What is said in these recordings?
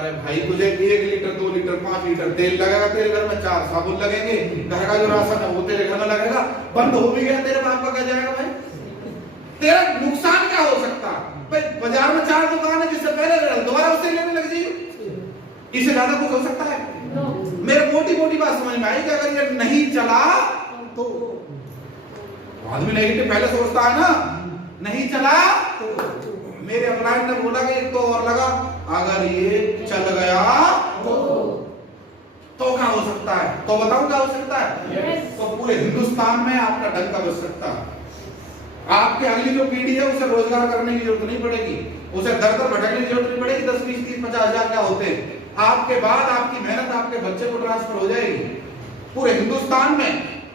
अरे भाई तुझे 1 लीटर 2 लीटर 5 लीटर तेल लगेगा, तेरे घर में 4 साबुन लगेंगे, घर का जो राशन है वो तेरे घर में लगेगा, बंद हो भी गया तेरे बाप का क्या जाएगा भाई? तेरा नुकसान क्या हो सकता है भाई? बाजार में 4 दुकान है, जिससे पहले दोबारा उससे लेने लग जाइए, इससे ज्यादा कुछ हो सकता है? मेरे मोटी मोटी बात समझ में आई कि अगर ये नहीं चला तो आदमी नेगेटिव पहले सोचता है ना, नहीं चला तो मेरे अपलाइन ने बोला कि एक तो और लगा, अगर ये चल गया तो क्या हो सकता है? तो बताओ क्या हो सकता है? तो पूरे हिंदुस्तान में आपका डंका बज सकता है। आपकी अगली जो पीढ़ी है उसे रोजगार करने की जरूरत नहीं पड़ेगी, उसे दर दर भटकने की जरूरत नहीं पड़ेगी। 10 20 30 50 हजार क्या होते हैं, आपके बाद आपकी मेहनत आपके बच्चे को ट्रांसफर हो जाएगी। पूरे हिंदुस्तान में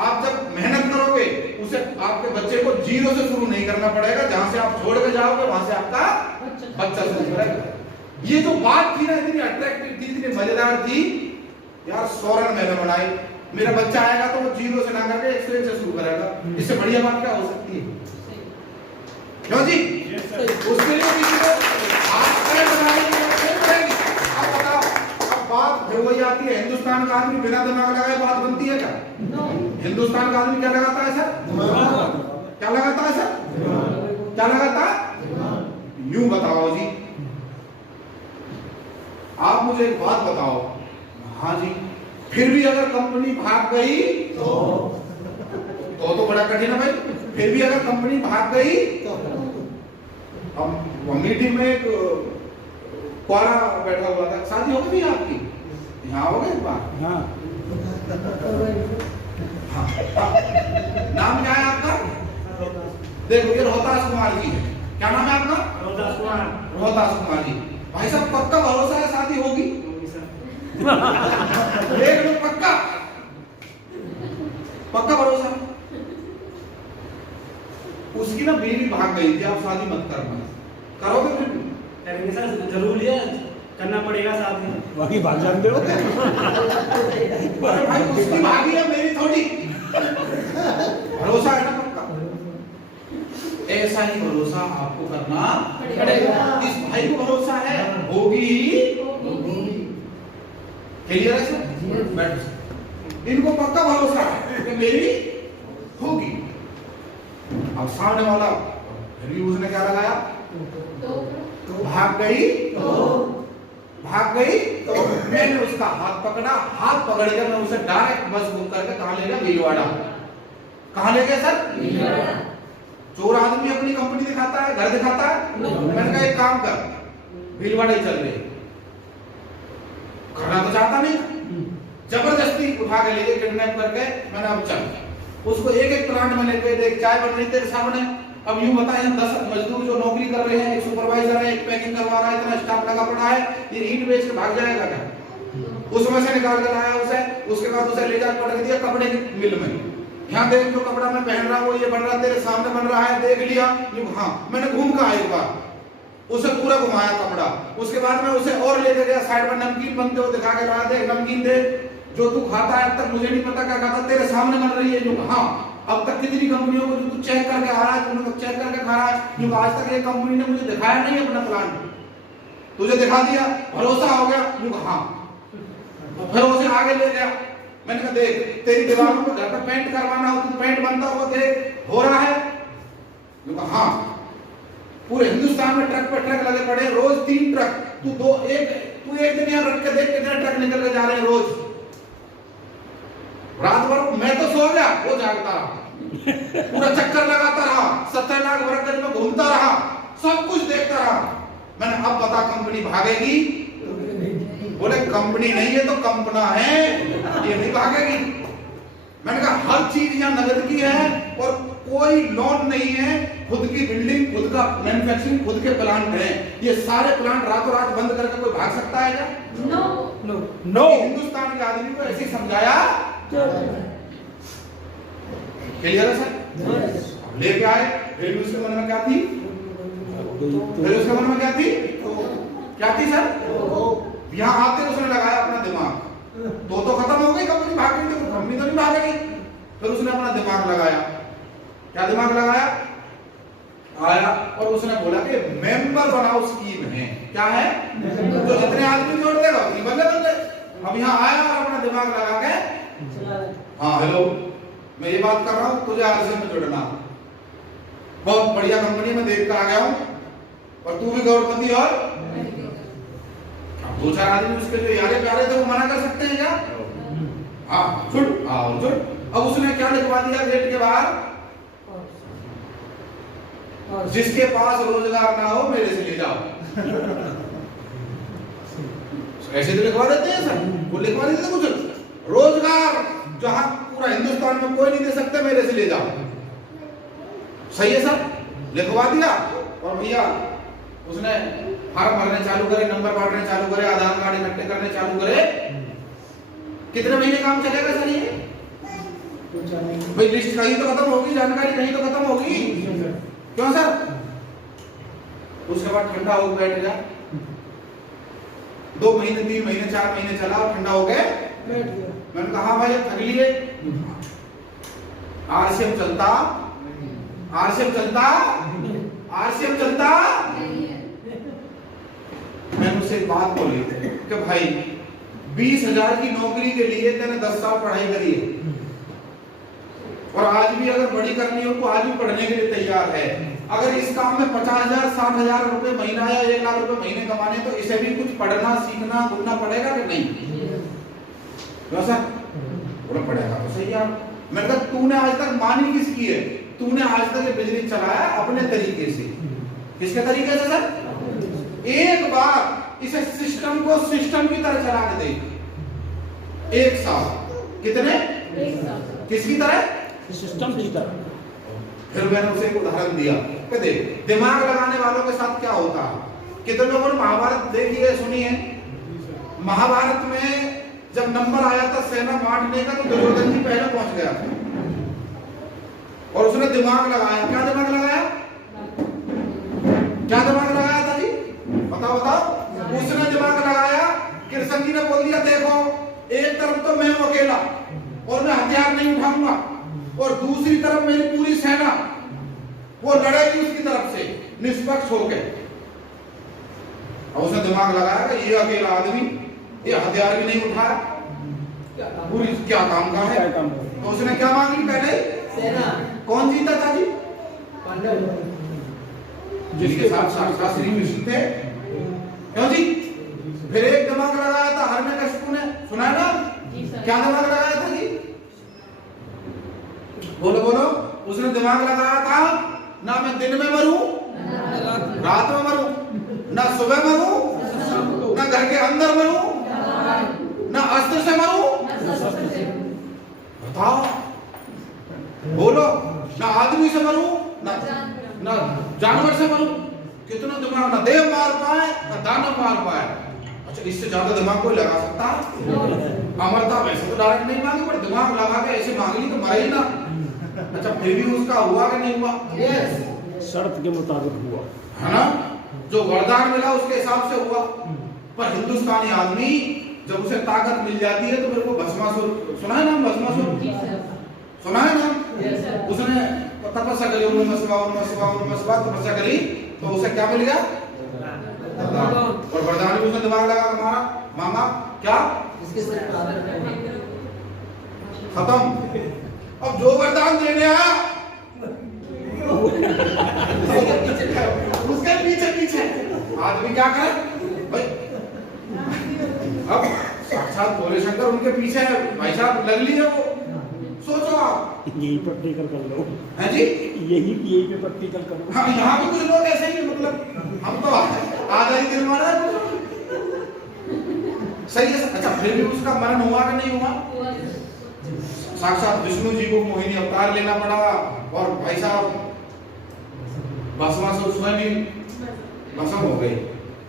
आप जब मेहनत करोगे उसे आपके बच्चे को जीरो से शुरू नहीं करना पड़ेगा, जहां से आप छोड़ के जाओगे वहां से आपका बच्चा शुरू करेगा। ये जो बात थी ना, इतनी अट्रैक्टिव थी, इतनी मजेदार थी यार, सौरन मैंने बनाई। मेरा बच्चा आएगा तो वो जीरो से ना करके 101 से शुरू करेगा, इससे बढ़िया बात क्या हो सकती है? क्यों जी? उसके लिए किसी को अब बताओ, अब बात फिर वही आती है, हिंदुस्तान का आदमी बिना दिमाग लगाए बात बनती है क्या? हिंदुस्तान का आदमी क्या लगाता है सर? क्या लगाता है सर? क्या लगाता है? यूं बताओ जी, आप मुझे एक बात बताओ, हाँ जी, फिर भी अगर कंपनी भाग गई तो बड़ा कठिन है भाई। फिर भी अगर कंपनी भाग गई तो हम मीटिंग में एक क्वारा बैठा हुआ था, शादी हो गई आपकी? यहाँ हो गई इस बार? हाँ। नाम क्या है आपका? देखो ये रोहतास कुमार जी है। क्या नाम है आपका? रोहतास कुमार। रोहतास कुमार जी, भाई साहब पक्का भरोसा है शादी होगी? देख लो, पक्का पक्का भरोसा। उसकी ना बीवी भाग गई थी, आप शादी मत करना, करोगे? फिर करेंगे सर, जरूरी है, करना पड़ेगा शादी। बाकी भाग जानते हो। अरे भाई उसकी भागी है, मेरी थोड़ी। भरोसा है ना पक्का? ऐसा ही भरोसा आपको करना पड़ेगा। इस भाई को भरोसा है, होगी। क्लियर है सर? बैठ। इनको पक्का भरोसा है कि मेरी होगी। अब सामने वाला उसने क्या लगाया? भाग गई तो मैंने उसका हाथ पकड़ा, हाथ पकड़कर मैं उसे डायरेक्ट बस बुक करके कहां ले गया? भीलवाड़ा। कहां ले गया सर? चोर आदमी अपनी कंपनी दिखाता है, घर दिखाता है। मैंने कहा एक काम कर, भीलवाड़ा ही चल रही। करना तो चाहता नहीं, जबरदस्ती उठा के ले गए, किडनैप करके। मैंने अब चल उसको एक प्लांट में लेके, देख चाय बन रही तेरे सामने। अब यूं बता, यहाँ 10 मजदूर जो नौकरी कर रहे हैं, एक सुपरवाइजर है, एक पैकिंग करवा रहा है, इतना स्टाफ लगा पड़ा है, ये ईंट बेच के भाग जाएगा क्या? उसमें से निकाल कर लाया उसे, उसके बाद उसे ले जाकर पटक दिया कपड़े की मिल में। यहाँ देख जो कपड़ा मैं पहन रहा हूँ ये बन रहा, तेरे सामने बन रहा है, देख लिया? हाँ। मैंने घूम कर एक बार उसे पूरा घुमाया कपड़ा। उसके बाद में उसे और लेकर गया साइड में, नमकीन बनते हुए दिखा के रहा, देख नमकीन दे, जो तू खाता है अब तक मुझे नहीं पता क्या खाता, तेरे सामने बन रही है। जो हाँ, अब तक कितनी कंपनियों को जो तू चेक करके आ रहा है, तूने तो चेक करके खा रहा है, जो आज तक एक कंपनी ने मुझे दिखाया नहीं अपना प्लान, तुझे दिखा दिया, भरोसा हो गया। जो हाँ, फिर उसे आगे ले गया। मैंने कहा देख, तेरी दीवारों को घर पे पेंट करवाना हो तो पेंट बनता हुआ देख, हो रहा है? हाँ। पूरे हिंदुस्तान में ट्रक पे ट्रक लगे पड़े, रोज 3 ट्रक। तू एक दिन यहाँ रख के देख कितने ट्रक निकल के जा रहे हैं रोज। रात भर मैं तो सो गया, वो जागता रहा, पूरा चक्कर लगाता रहा, 70 लाख वर्ग में घूमता रहा, सब कुछ देखता रहा। मैंने अब बता कंपनी भागेगी? बोले कंपनी नहीं है तो कंपना है, ये नहीं भागेगी। मैंने कहा हर चीज यहाँ नगद की है और कोई लोन नहीं है, खुद की बिल्डिंग, खुद का मैन्युफैक्चरिंग, खुद के प्लांट हैं। ये सारे प्लांट रातों रात बंद करके कोई भाग सकता है क्या? नो। हिंदुस्तान के आदमी को ऐसे समझाया। क्लियर है सर? लेके आए, फिर उसके मन में क्या थी? क्या थी सर? यहाँ आते उसने लगाया अपना दिमाग। तो खत्म हो गई कंपनी, भागेगी तो कंपनी तो नहीं भागेगी। फिर उसने अपना दिमाग लगाया। क्या दिमाग लगाया? आया और उसने बोला कि मेंबर बनाओ स्कीम है। क्या है? तो जितने आदमी जोड़ देगा उतनी बंदे बंदे। अब यहाँ आया और अपना दिमाग लगा के हाँ हेलो मैं ये बात कर रहा हूँ तुझे आरएसएस में जुड़ना, बहुत बढ़िया कंपनी में देख कर आ गया हूँ और तू भी करोड़पति और दो चार आदमी उसके जो यारे प्यारे थे वो मना कर सकते हैं क्या? हाँ जुड़ आओ जुड़। अब उसने क्या लिखवा दिया गेट के बाहर, जिसके पास रोजगार ना हो मेरे से ले जाओ। ऐसे तो लिखवा देते हैं सर, वो लिखवा देते कुछ रोजगार जहां पूरा हिंदुस्तान में कोई नहीं दे सकते मेरे से ले जाओ। सही है सर, लिखवा दिया और भैया उसने फॉर्म भरने चालू करे, नंबर बांटने चालू करे, आधार कार्ड इकट्ठे करने चालू करे। कितने महीने काम चलेगा सर ये? भाई लिस्ट कहीं तो खत्म होगी, जानकारी कहीं तो खत्म होगी, क्यों सर? उसके बाद ठंडा हो बैठ गया, 2 महीने 3 महीने 4 महीने चला और ठंडा हो गए बैठ गया। मैंने कहा भाई अब थक लिए, आरसीएम चलता, आरसीएम चलता, आरसीएम चलता। मैंने उससे बात बोली कि भाई 20,000 की नौकरी के लिए तेने 10 साल पढ़ाई करी है और आज भी अगर बड़ी करनी हो तो आज भी पढ़ने के लिए तैयार है। अगर इस काम में 50,000 60,000 रुपए महीना या 1 लाख रुपए महीने कमाने तो इसे भी कुछ पढ़ना सीखना घूमना पड़ेगा कि नहीं? वैसा बोला पड़ेगा तो सही है। मैंने कहा तूने आज तक मानी किसकी है? तूने आज तक ये बिजनेस चलाया अपने तरीके से। किसके तरीके से सर? एक बार इसे सिस्टम को सिस्टम की तरह चला के दे। 1 साल कितने? 1 साल किसकी तरह? सिस्टम की तरह। फिर मैंने उसे एक उदाहरण दिया कि देख दिमाग लगाने वालों के साथ क्या होता है। कितने लोगों ने महाभारत देखी है सुनी है? महाभारत में जब नंबर आया था सेना बांटने का तो दुर्योधन जी पहले पहुंच गया था और उसने दिमाग लगाया। क्या दिमाग लगाया? क्या दिमाग लगाया था जी? बताओ बताओ। उसने दिमाग लगाया, कृष्ण जी ने बोल दिया देखो एक तरफ तो मैं हूं अकेला और मैं हथियार नहीं उठाऊंगा और दूसरी तरफ मेरी पूरी सेना वो लड़ेगी उसकी तरफ से निष्पक्ष होकर। और उसने दिमाग लगाया कि ये अकेला आदमी ये हथियार भी नहीं उठाया, पूरी क्या काम का है। तो उसने क्या मांग ली पहले? सेना। कौन जीता था जी? पांडव, जिसके साथ साक्षात श्री कृष्ण थे। क्यों जी? फिर एक दिमाग लगाया था हिरण्यकशिपु ने, सुना है ना? क्या दिमाग लगाया था जी? बोलो बोलो। उसने दिमाग लगाया था ना मैं दिन में मरूं रात में मरूं, ना सुबह मरूं ना घर के अंदर मरूं ना अस्त्र से मरूं। बताओ बोलो। ना आदमी से मरूं ना जानवर से मरूं। कितना दिमाग, ना देव मार पाए ना दानव मार पाए। अच्छा इससे ज्यादा दिमाग कोई लगा सकता है? अमरता वैसे तो डायरेक्ट नहीं मांगी पर दिमाग लगा के ऐसे मांग ली तो मरा ही ना। अच्छा फिर भी उसका हुआ कि नहीं हुआ? यस, शर्त के मुताबिक हुआ है ना? जो वरदान मिला उसके हिसाब से हुआ। पर हिंदुस्तानी आदमी जब उसे ताकत मिल जाती है तो फिर वो भस्मासुर, सुना है नाम भस्मासुर? सुना है नाम? उसने तपस्या करी, ओम नमः शिवाय तपस्या करी तो उसे क्या मिल गया? और वरदान भी उसने दिमाग लगा मारा मांगा क्या? खत्म। अब जो वरदान देने आया उसके पीछे पीछे आदमी क्या करे भाई? अब साक्षात भोले शंकर उनके पीछे है भाई साहब, लग ली है वो। सोचो आप यही प्रैक्टिकल कर लो है जी, यही पे प्रैक्टिकल करो। हाँ यहाँ पे कुछ लोग ऐसे ही मतलब हम तो आधा ही दिल मारा है। सही है। अच्छा फिर भी उसका मरण हुआ कि नहीं हुआ? साक्षात विष्णु जी को मोहिनी अवतार लेना पड़ा और भाई साहब भस्मासुर स्वयं ही भस्म हो गए।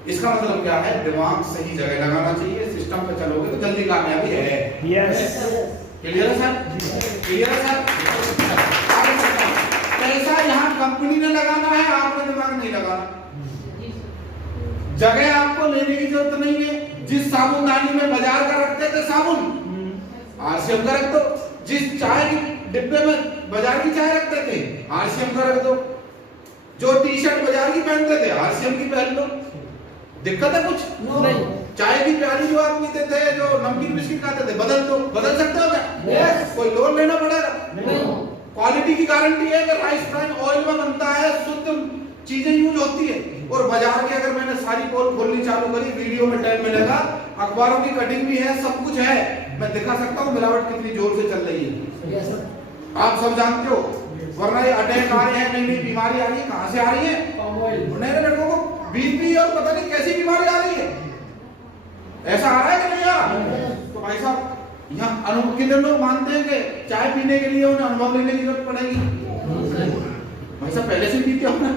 इसका मतलब क्या है? दिमाग सही जगह लगाना चाहिए, सिस्टम पे चलोगे तो जल्दी कामयाबी है। यस क्लियर है सर? क्लियर है सर? पैसा यहाँ कंपनी ने लगाना है, आपने दिमाग नहीं लगाना। जगह आपको लेने की जरूरत नहीं है। जिस साबुनदानी में बाजार का रखते थे साबुन, आरसीएम का रख दो। जिस चाय के डिब्बे में बाजार की चाय रखते थे, आरसीएम का रख दो। जो टी शर्ट बाजार की पहनते थे आरसीएम की पहन लो, दिक्कत है कुछ? नहीं। चाय की प्याली जो आप पीते थे, जो नमकीन बिस्किट खाते थे, बदल दो, बदल सकते हो क्या? यस। कोई लोन लेना पड़ेगा? नहीं। क्वालिटी की गारंटी है कि राइस ब्राइन ऑयल में बनता है, शुद्ध चीजें यूज होती है। और बाजार की अगर मैंने सारी पोल खोलनी चालू करी, वीडियो में टाइम मिलेगा, अखबारों की कटिंग भी है, सब कुछ है, मैं दिखा सकता हूँ मिलावट कितनी जोर से चल रही है। Yes sir. आप सब जानते हो, वरना ये अटैक आ रहे हैं, नई नई बीमारी आ रही है, कहां से आ रही है? Palm oil. नए नए लड़कों को बीपी और पता नहीं कैसी बीमारी आ रही है, ऐसा आ रहा है कि नहीं आ रहा? तो भाई साहब यहाँ अनुभव, कितने लोग मानते हैं कि चाय पीने के लिए उन्हें अनुभव लेने की जरूरत पड़ेगी? भाई साहब पहले से पीते हो ना,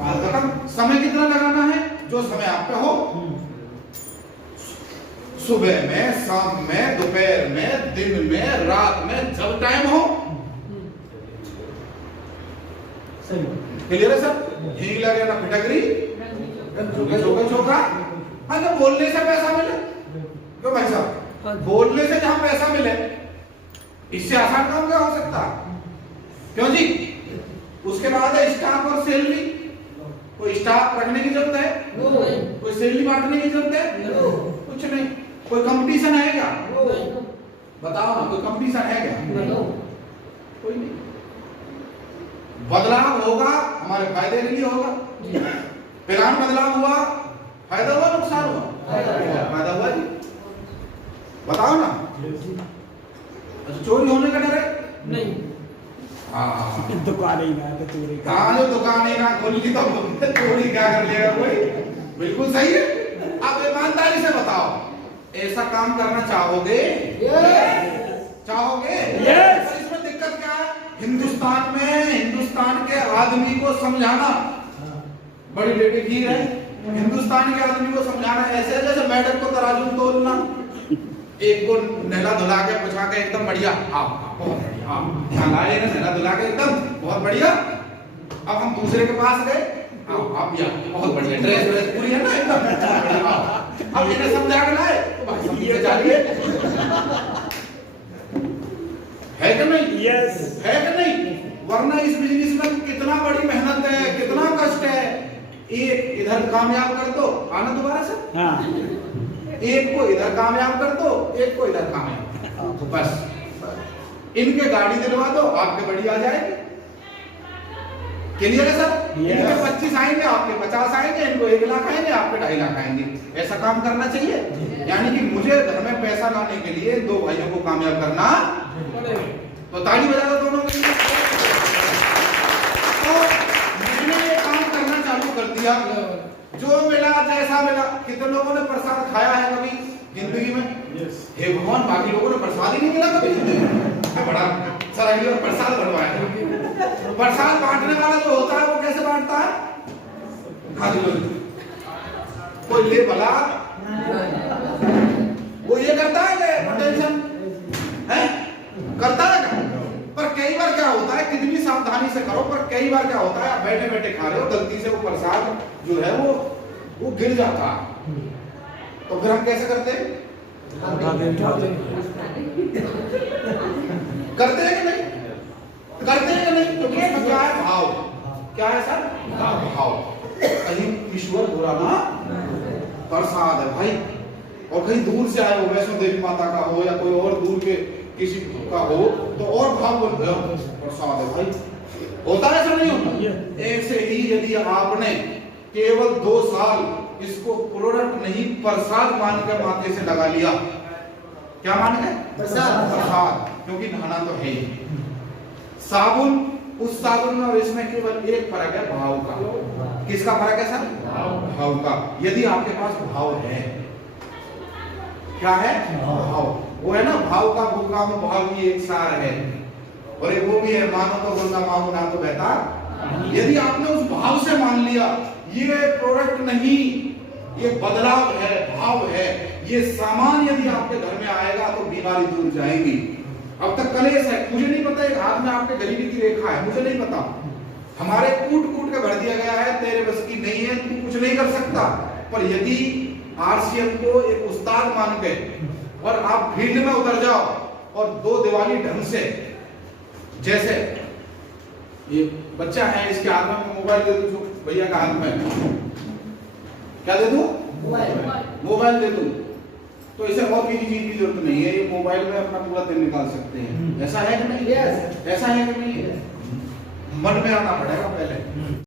बात खत्म। समय कितना लगाना है? जो समय आप पे हो, सुबह में, शाम में, दोपहर में, दिन में, रात में, जब टाइम हो। क्लियर है सर? हींग लगे ना फिटकरी, चोखा। अच्छा, बोलने से पैसा मिले क्यों भाई साहब? बोलने से जहां पैसा मिले, इससे आसान काम क्या हो सकता? क्यों जी? उसके बाद है स्टाफ और सैलरी। कोई स्टाफ रखने की जरूरत है? कोई सैलरी बांटने की जरूरत है? कुछ नहीं। कोई कंपटीशन है क्या? बताओ ना, कोई कंपटीशन है क्या? कोई नहीं। बदलाव होगा हमारे फायदे के लिए होगा। प्लान बदलाव हुआ, फायदा हुआ नुकसान हुआ? फायदा हुआ जी। बताओ ना। चोरी होने का डर है? नहीं। हाँ, दुकान ही ना तो चोरी का। हाँ, जो दुकान ही ना खोली तो चोरी क्या कर लेगा कोई? बिल्कुल सही है। अब ईमानदारी से बताओ, ऐसा काम करना चाहोगे? चाहोगे? यस। इसमें दिक्कत क्या है? हिंदुस्तान में हिंदुस्तान के आदमी को समझाना बड़ी बेटी खीर है। हिंदुस्तान के आदमी को समझाना ऐसे जैसे मेढक को तराजू में तोलना। एक को नहला धुला के पुछा के एकदम बढ़िया, बहुत बढ़िया, ध्यान लाए ना, नहला धुला के एकदम बहुत बढ़िया। अब हम दूसरे के पास गए, आप या बहुत बढ़िया, ड्रेस पूरी है ना एकदम, अब इन्हें समझा के लाए तो भाई साहब ये जाइए, है कि नहीं? यस। है कि नहीं? वरना इस बिजनेस में कितना बड़ी मेहनत है, कितना कष्ट है। एक इधर कामयाब कर दो, आना दोबारा से, हाँ। एक को इधर कामयाब कर दो, एक को इधर कामयाब, तो बस इनके गाड़ी दिलवा दो, आपके बड़ी आ जाएगी। क्लियर है सर? इनके 25 आएंगे, आपके 50 आएंगे, इनको 1 लाख आएंगे, आपके 2.5 लाख आएंगे। ऐसा काम करना चाहिए। यानी कि मुझे घर में पैसा लाने के लिए 2 भाइयों को कामयाब करना, तो ताली बजा दो दोनों के लिए। तो मैंने ये काम करना चालू कर दिया, जो मिला जैसा मिला। कितने लोगों ने प्रसाद खाया है कभी जिंदगी में? हे भगवान, बाकी लोगों ने प्रसाद ही नहीं मिला कभी जिंदगी में। बड़ा सराहनीय प्रसाद बनवाया। प्रसाद बांटने वाला जो होता है वो कैसे बांटता है? खाली लोग कोई ले भला, वो ये करता है टेंशन है, करता है क्या? पर कई बार क्या होता है, कितनी सावधानी से करो, पर कई बार क्या होता है, आप बैठे बैठे खा रहे हो, गलती से वो प्रसाद जो है वो गिर जाता है, तो फिर हम कैसे करते हैं? करते हैं कि नहीं? करते हैं कि नहीं? तो इसमें क्या है? भाव। क्या है सर? भाव। कहीं ईश्वर बुरा ना, प्रसाद है भाई, और कहीं दूर से आए हो, वैष्णो देवी माता का हो या कोई और दूर के किसी का हो, तो और भाव बोलते हो, प्रसाद है भाई। होता है ऐसा नहीं होता? ऐसे ही यदि आपने केवल 2 साल इसको प्रोडक्ट नहीं प्रसाद मान के माथे से लगा लिया, क्या मान के? प्रसाद, क्योंकि नहाना तो है ही। साबुन, उस साबुन में और इसमें केवल एक फर्क है, भाव का। किसका फर्क है सर? भाव का। यदि आपके पास भाव है, क्या है? भाव। वो है ना, भाव का भूखा में भाव की एक सार है, और एक वो भी है, मानो तो गंगा मानो ना तो बहता। यदि आपने उस भाव से मान लिया ये प्रोडक्ट नहीं, ये बदलाव है, भाव है, ये सामान यदि आपके घर में आएगा तो बीमारी दूर जाएगी। अब तक कलेश है, मुझे नहीं पता, एक हाथ में आपके गरीबी की रेखा है, मुझे नहीं पता, हमारे कूट कूट के भर दिया गया है, तेरे बस की नहीं है, तू कुछ नहीं कर सकता। पर यदि आरसीएम को एक उस्ताद मान के और आप फील्ड में उतर जाओ और 2 दिवाली ढंग से, जैसे ये बच्चा है, इसके हाथ में मोबाइल दे दूं, जो भैया का हाथ में क्या दे दूं? मोबाइल दे दूं, तो इसे और किसी चीज की जरूरत नहीं है, ये मोबाइल में अपना पूरा दिन निकाल सकते हैं। ऐसा है कि नहीं? ऐसा है कि नहीं? मन में आना पड़ेगा पहले।